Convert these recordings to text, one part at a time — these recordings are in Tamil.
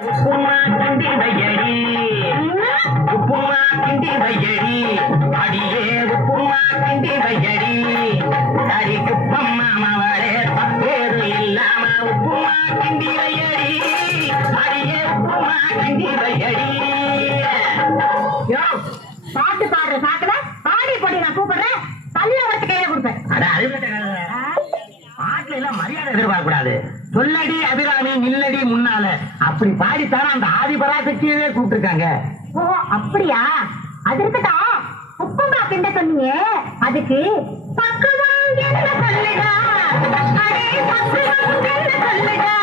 உப்புமா கிண்டி வையடி, உப்புமா கிண்டி வையடி, அடியே உப்புமா கிண்டி வையடி, அடி குப்பம் மாமவளே தப்பேது இல்லாம உப்புமா கிண்டி வையடி, அடியே உப்புமா கிண்டி வையடி. பாட்டு பாடுற சாக்குல பாடி போட்டி நான் கூப்பிடுறேன், தள்ள வச்சு கையில கொடுப்பேன். பாட்டுல எல்லாம் மரியாதை எதிர்பார்க்க கூடாது. சொல்லடி அபிராமி நில்லடி முன்னால அப்படி பாடித்தானே அந்த ஆதிபராசக்தியவே கூப்பிட்டுருக்காங்க. ஓ அப்படியா? அது இருக்கட்டும். உப்புமா கிண்ட சொன்னீங்க, அதுக்கு பக்குவம் என்ன சொல்லுடா, அடே பக்குவம் என்ன சொல்லுடா,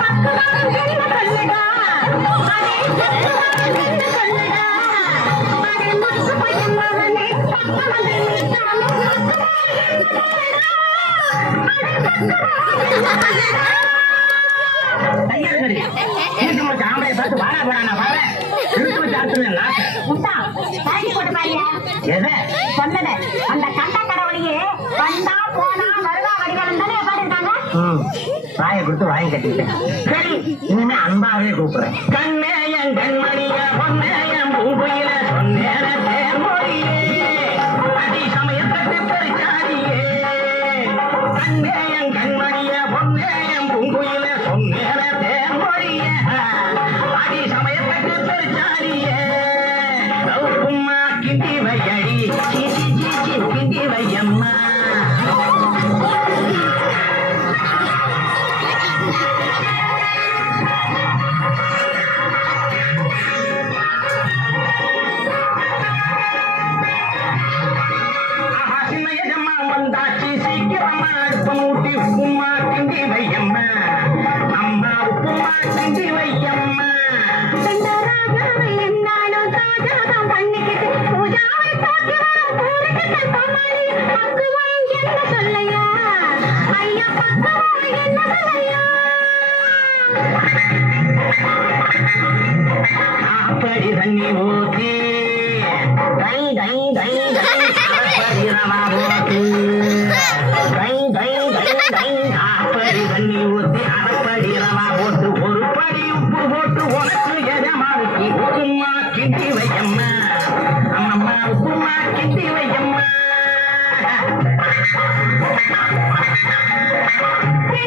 பக்குவம் என்ன சொல்லுடா, அடே பக்குவம் என்ன சொல்லுடா, அடே முத்து பையன் மகனே பக்குவம் அந்த கண்ட கடவுளையே வந்தா போனா வருவா வடிவம் தானே பாடிருக்காங்க. வாயை கொடுத்து வாங்கி கட்டிட்டேன். சரி, இனிமே அன்பாவே கூப்பிடுறேன். கண்ணேயன் கண்மணிய பொன்னேயன் பூங்குயில சொன்னேன தேர்மொழியே அடி சமயத்தட்டு பெருச்சாரியே. கண்ணேயன் கண்மணிய பொன்னேயன் பூங்குயில சொன்னேன தேர்மொழியே அடி சமயத்தட்டு பெருச்சாரியே. உப்புமா கிண்டி வையடி, சீச்சி சீச்சி கிண்டி வையம்மா. வந்தாச்சு சீக்கிரமா அடுப்பமூட்டி உப்புமா கிண்டி வையம்மா. அம்மா உப்புமா கிண்டி வையம்மா. என்னாலும் தாஜாதான் பண்ணிக்கிட்டு பூஜாவை தாக்கிட்டு சமாளி பக்குவம் என்ன சொல்லையா, ஐயா பக்குவம் என்ன சொல்லையா. அப்படி தண்ணி ஊத்தி தை தை தை தை அப்படி ரவா போட்டு தை தை தை தை அப்படி தண்ணி ஊத்தி அப்படி ரவா போட்டு ஒரு படி உப்பு போட்டு உனக்கு எஜமானுக்கு உப்புமா கிண்டி வையம்மா. அம்மம்மா உப்புமா கிண்டி வையம்மா. தை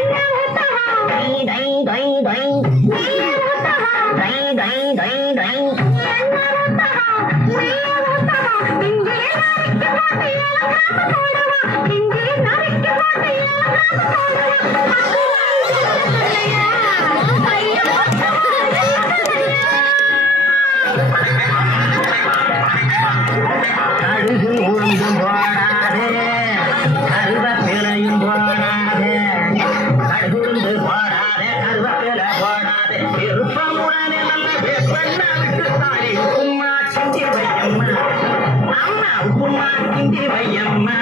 தை தை தை தை தை தை தை கடுகு உளுந்தும் போடாதே, கருவேப்பிலையும் போடாதே, கடுகுண்டு போடாதே, கருவேப்பிலை போடாதே, விருப்பமுடனே நல்ல வேப்பெண்ண விட்டு தாடி உப்புமா கிண்டி வையம்மா. அம்மா உப்புமா கிண்டி வையம்மா.